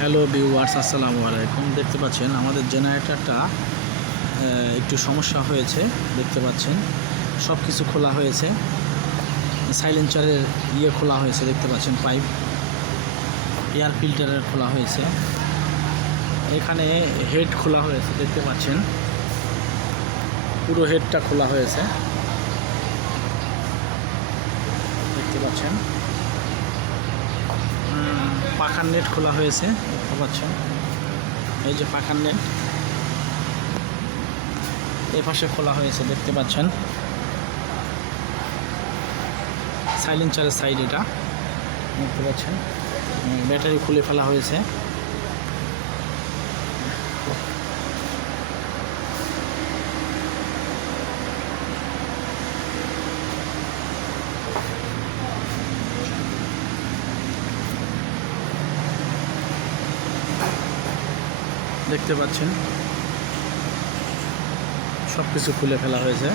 Hello viewers, আসসালামু আলাইকুম। দেখতে পাচ্ছেন আমাদের জেনারেটরটা একটু সমস্যা হয়েছে। দেখতে পাচ্ছেন সব কিছু খোলা হয়েছে, সাইলেন্সারের খোলা হয়েছে, দেখতে পাচ্ছেন পাইপ, এয়ার ফিল্টারের খোলা হয়েছে, এখানে হেড খোলা হয়েছে, দেখতে পাচ্ছেন পুরো হেডটা খোলা হয়েছে, দেখতে পাচ্ছেন পাখার নেট খোলা হয়েছে, দেখতে পাচ্ছেন এই যে পাখার নেট এই পাশে খোলা হয়েছে, দেখতে পাচ্ছেন সাইলেন্সারের সাইড এটা দেখতে পাচ্ছেন, ব্যাটারি খুলে ফেলা হয়েছে, দেখতে পাচ্ছেন সব কিছু খুলে ফেলা হয়েছে।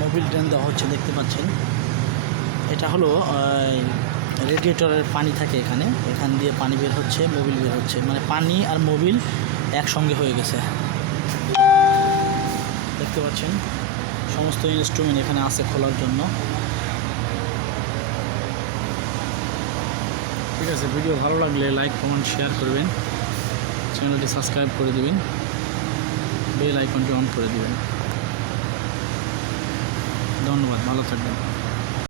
মোবিল ড্রেন দেওয়া হচ্ছে, দেখতে পাচ্ছেন এটা হলো রেডিয়েটরের পানি থাকে এখান দিয়ে পানি বের হচ্ছে, মোবিল বের হচ্ছে, মানে পানি আর মোবিল একসঙ্গে হয়ে গেছে। দেখতে পাচ্ছেন সমস্ত ইনস্ট্রুমেন্ট এখানে আছে খোলার জন্য। ঠিক আছে, ভিডিও ভালো লাগলে লাইক কমেন্ট শেয়ার করবেন, চ্যানেলটি সাবস্ক্রাইব করে দিবেন, বেল আইকনটি অন করে দিবেন। ধন্যবাদ, ভালো থাকবেন।